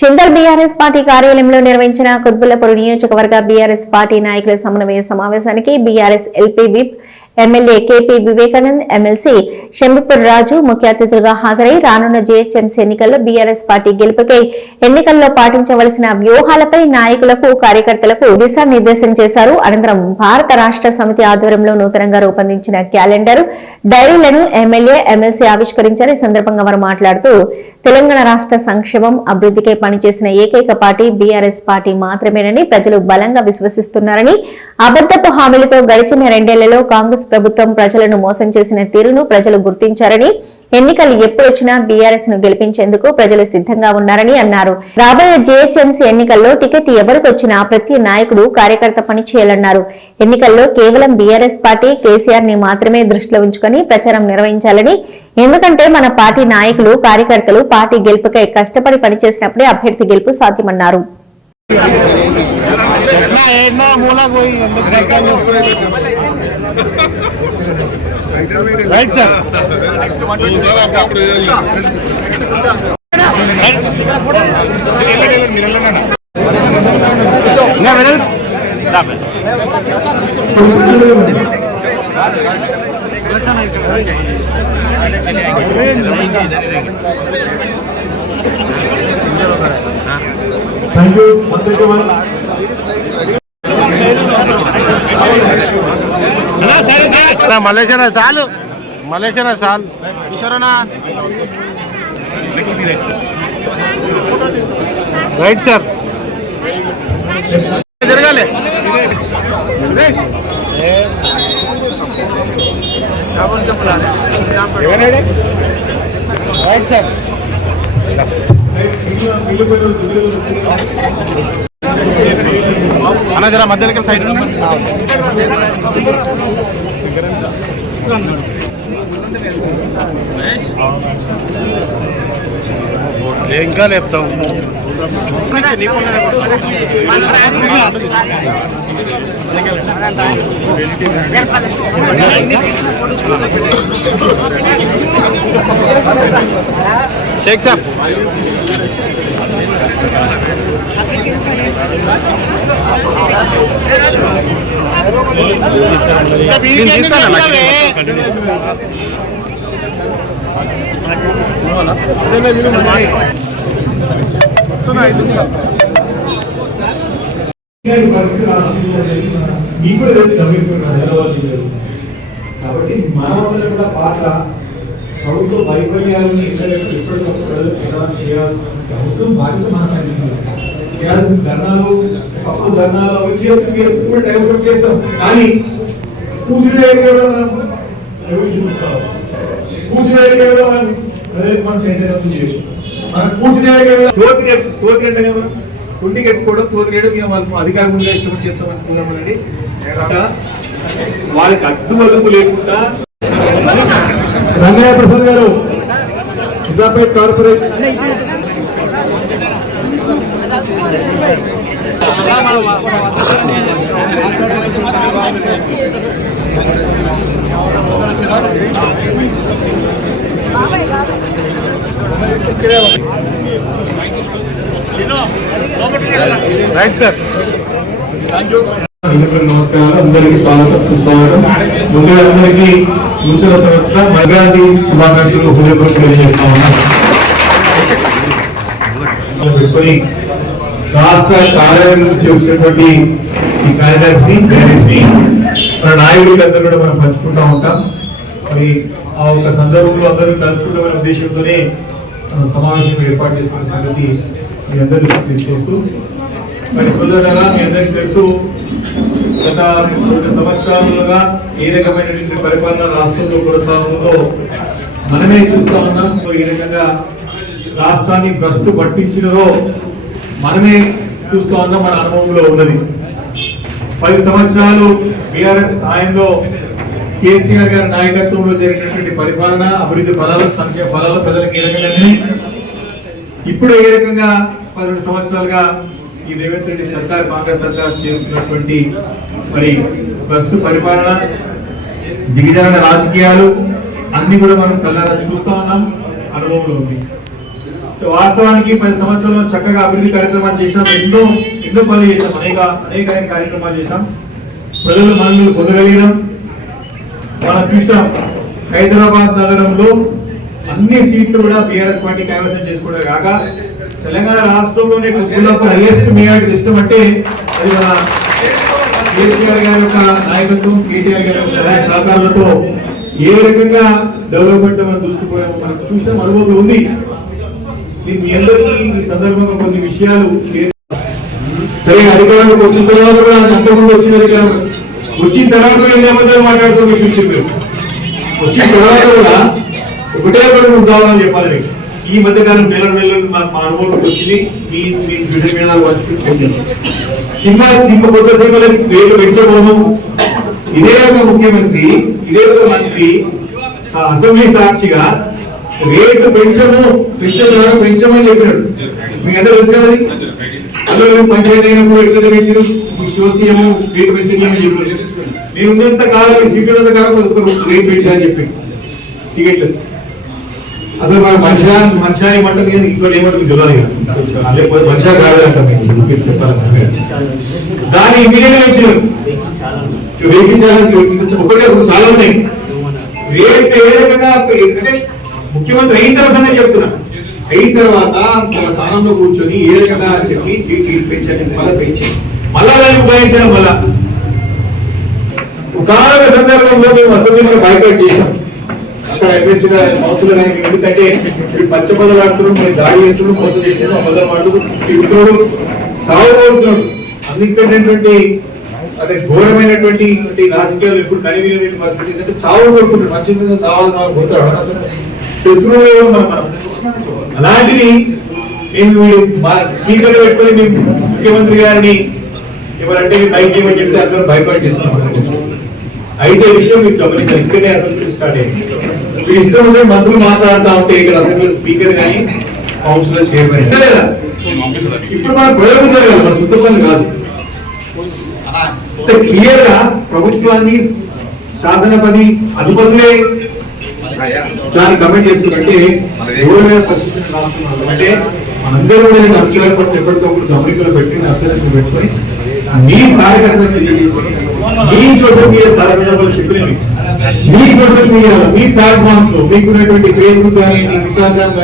Chintal BRS party కార్యాలయంలో నిర్వహించిన కుత్బుల్లాపూర్ నియోజకవర్గ బీఆర్ఎస్ పార్టీ నాయకుల సమన్వయ సమావేశానికి BRS LP whip MLA KP Vivekanand, MLC Shambipur Raju ముఖ్య అతిథులుగా హాజరై రానున్న జీహెచ్ఎంసీ ఎన్నికల్లో బీఆర్ఎస్ పార్టీ గెలుపుకై ఎన్నికల్లో పాటించవలసిన వ్యూహాలపై నాయకులకు, కార్యకర్తలకు దిశానిర్దేశం చేశారు. అనంతరం భారత రాష్ట్ర సమితి ఆధ్వర్యంలో నూతనంగా రూపొందించిన క్యాలెండర్, డైరీలను ఎమ్మెల్యే, ఎమ్మెల్సీ ఆవిష్కరించారు. ఈ సందర్భంగా వారు మాట్లాడుతూ తెలంగాణ రాష్ట్ర సంక్షేమం, అభివృద్ధికై పనిచేసిన ఏకైక పార్టీ బీఆర్ఎస్ పార్టీ మాత్రమేనని ప్రజలు బలంగా విశ్వసిస్తున్నారని, అబద్దపు హామీలతో గడిచిన 2 ఏళ్లలో కాంగ్రెస్ ప్రభుత్వం ప్రజలను మోసం చేసిన తీరును ప్రజలు గుర్తించారని, ఎన్నికలు ఎప్పుడొచ్చినా బీఆర్ఎస్ ను గెలిపించేందుకు ప్రజలు సిద్ధంగా ఉన్నారని అన్నారు. రాబోయే జీహెచ్ఎంసీ ఎన్నికల్లో టికెట్ ఎవరికొచ్చినా ప్రతి నాయకుడు, కార్యకర్త పని చేయాలన్నారు. ఎన్నికల్లో కేవలం బీఆర్ఎస్ పార్టీ, కేసీఆర్ ని మాత్రమే దృష్టిలో ఉంచుకొని ప్రచారం నిర్వహించాలని, ఎందుకంటే మన పార్టీ నాయకులు, కార్యకర్తలు పార్టీ గెలుపుకై కష్టపడి పనిచేసినప్పుడే అభ్యర్థి గెలుపు సాధ్యమన్నారు. మలేషియా చాలు, మలేషియా చాలు రైట్ సార్ జరగాలి. రైట్ సార్ అన్న జరా మధ్యలో సైడ్ ఇంకా లేపుతాం. షేక్ సాబ్ కాబట్టి మానవులు కూడా పాత్ర ప్రభుత్వ వైఫల్యాలను ఎప్పటికప్పుడు చేయాల్సిన అవసరం బాధ్యత మనకు చేయాల్సిన ధర్నాలు, తప్పు ధర్నాలు అవి చేసి టైం చేస్తాం. కానీ పూసిన చూస్తాం, పూసిన మనం చేయడం మనం పూసిన తోతిరెంటే తుండికి ఎత్తుకోవడం, తోతిరేయడం మేము వాళ్ళు అధికారం ముందే ఇష్టపడి చేస్తామనుకున్నామండి. వాళ్ళకి అడ్డు వదుపు లేకుండా రంగయ్య ప్రసాద్ గారు నిజాంపేట్ కార్పొరేషన్ రైట్ సార్. నమస్కారం, అందరికీ స్వాగతం, సుస్వాగతం. ముందుగా అందరికీ నూతన సంవత్సర సంక్రాంతి శుభాకాంక్షలు హృదయపూర్వకంగా తెలియజేస్తా ఉన్నాను. పెట్టుకొని రాష్ట్ర కార్యాలయం నుంచి వచ్చినటువంటి ఈ క్యాండిడేట్స్ ని మన నాయకుడికి అందరూ కూడా మనం పంచుకుంటా ఉంటాం. మరి ఆ ఒక సందర్భంలో అందరూ కలుసుకుంటామనే ఉద్దేశంతోనే సమావేశం ఏర్పాటు చేసుకునే సంగతి మీ అందరికీ తీసుకొస్తూ, మరి సోదరులారా మీ అందరికీ తెలుసు, గత 2 సంవత్సరాలుగా ఏ రకమైనటువంటి పరిపాలన రాష్ట్రంలో కొనసాగుతుందో మనమే చూస్తా ఉన్నాం. ఈ రకంగా రాష్ట్రాన్ని భ్రష్టు పట్టించినదో మనమే చూస్తూ ఉన్నాం, మన అనుభవంలో ఉన్నది. 10 సంవత్సరాలు బీఆర్ఎస్ హాయంలో కేసీఆర్ గారి నాయకత్వంలో జరిగినటువంటి పరిపాలన, అభివృద్ధి ఫలాలు, సంక్షేమ ఫలాలు ప్రజలకు ఏ రకంగా, ఇప్పుడు ఏ రకంగా 12 సంవత్సరాలుగా ఈ రేవంత్ రెడ్డి సర్కార్, కాంగ్రెస్ సర్కార్ చేస్తున్నటువంటి మరి బస్సు పరిపాలన, దిగజారిన రాజకీయాలు అన్ని కూడా మనం కళ్ళారా చూస్తా ఉన్నాం, అనుభవంలో ఉంది. వాస్తవానికి 10 సంవత్సరాల్లో చక్కగా అభివృద్ధి కార్యక్రమాలు చేశాం, ఎన్నో పనులు చేశాం, అనేక కార్యక్రమాలు చేశాం, ప్రజలు మనల్ని పొందగలిగినాం. మనం చూసాం హైదరాబాద్ నగరంలో అన్ని సీట్లు కూడా బీఆర్ఎస్ పార్టీ కైవసం చేసుకోవడం కాక తెలంగాణ రాష్ట్రంలోనే హైయెస్ట్ మెజారిటీ ఇష్టం అంటే అది మన కేసీఆర్ గారి యొక్క నాయకత్వం, కేటీఆర్ గారి యొక్క సహాయ సహకారాలతో ఏ రకంగా డెవలప్మెంట్ మనం దూసుకుపోయామో మనకు చూసిన అనుభవం ఉంది. మీ అందరికీ ఈ సందర్భంగా కొన్ని విషయాలు సరే అధికారంలోకి వచ్చిన తర్వాత కూడా అంతకుముందు వచ్చిన అధికారం వచ్చిన తర్వాత ఎన్ని అబద్ధాలు మాట్లాడుతూ మీ విషయం మీరు వచ్చిన తర్వాత కూడా ఒకటే ఒకటి ఉదాహరణ చెప్పాలి. ఈ మధ్యకాలం నెలలు మా అనుభవంలోకి వచ్చింది. మీ విధానాలు వచ్చి సినిమా కొత్త సినిమాలకు రేట్లు పెంచబోను. ఇదే ఒక ముఖ్యమంత్రి, ఇదే ఒక మంత్రి అసెంబ్లీ సాక్షిగా రేట్లు పెంచమని చెప్పినాడు. మీకు ఎంత తెలుసు కదా. అందులో పంచాయతీ అయినప్పుడు ఎట్లా పెంచారు, సోసీఎం రేటు పెంచమని చెప్పారు. నేను ఉన్నంత కాలం సీట్లు ఉన్నంత కాలం రేట్ పెంచాలని చెప్పి టికెట్లు అసలు మన మనిషి ఏమంటారు, ఇంకోటి ఏమంటుంది తెలియదు. లేకపోతే మనిషి కాదంటాం మీరు చెప్పాలి. దాన్ని ఇమీడియట్ గా ఇచ్చినారు. ఒకటే చాలా ఉన్నాయి. రేట్ ఏ రకంగా అంటే ముఖ్యమంత్రి అయిన తర్వాత చెప్తున్నా, అయిన తర్వాత స్థానంలో కూర్చొని ఏ రకంగా చెప్పి సీట్లు పెంచండి మళ్ళా దాన్ని ఉపయోగించడం వల్ల ఉదాహరణ సందర్భంలో మేము అసెంబ్లీలో బైకాట్ చేశాం. అక్కడ ఎమ్మెల్సీగా కౌన్సిలర్ ఆయన ఎందుకంటే పచ్చబద్దలు ఆడుతున్నాడు, మరి దాడి చేస్తున్నాడు, మోసం చేసాడు, అబద్ధాలు ఆడుతున్నాడు, తిరుగుతున్నాడు, సాగు కోరుతున్నాడు. అందుకంటే అంటే ఘోరమైనటువంటి రాజకీయాలు ఎప్పుడు కనివినటువంటి పరిస్థితి ఏంటంటే చావు కోరుకుంటాడు. మంచి మీద సావాలి పోతాడు, శత్రువులు మనం. అలాంటిది నేను స్పీకర్ పెట్టుకొని మేము ముఖ్యమంత్రి గారిని ఎవరంటే బైక్ చేయమని చెప్తే అందరూ బైకాట్ చేస్తున్నాం. అయితే విషయం మీకు గమనించాలి, ఇక్కడే అసెంబ్లీ స్టార్ట్ అయింది. మీరు ఇష్టం వచ్చిన మంత్రులు మాట్లాడుతూ ఉంటే ఇక్కడ అసెంబ్లీ స్పీకర్ కానీ కౌన్సిలర్ చైర్మన్ లేదా ఇప్పుడు మనం ప్రయోగించగలం, మన సొంత పని కాదు. క్లియర్ గా ప్రభుత్వాన్ని శాసనపది అధిపతులే దాన్ని కమెంట్ చేస్తుందంటే ఘోరమైన పరిస్థితిని రాస్తున్నాం. అంటే అందరూ కూడా నేను అంశాలపడి ఎప్పటికప్పుడు గమనికలు పెట్టి అభ్యర్థులు పెట్టుకొని మీ కార్యకర్తలు తెలియజేసి మీ సోషల్ మీడియా కార్యక్రమాలు చెప్పినవి మీ సోషల్ మీడియాలో మీ ప్లాట్ఫామ్స్ లో మీకున్నటువంటి ఫేస్బుక్ కానీ ఇన్స్టాగ్రామ్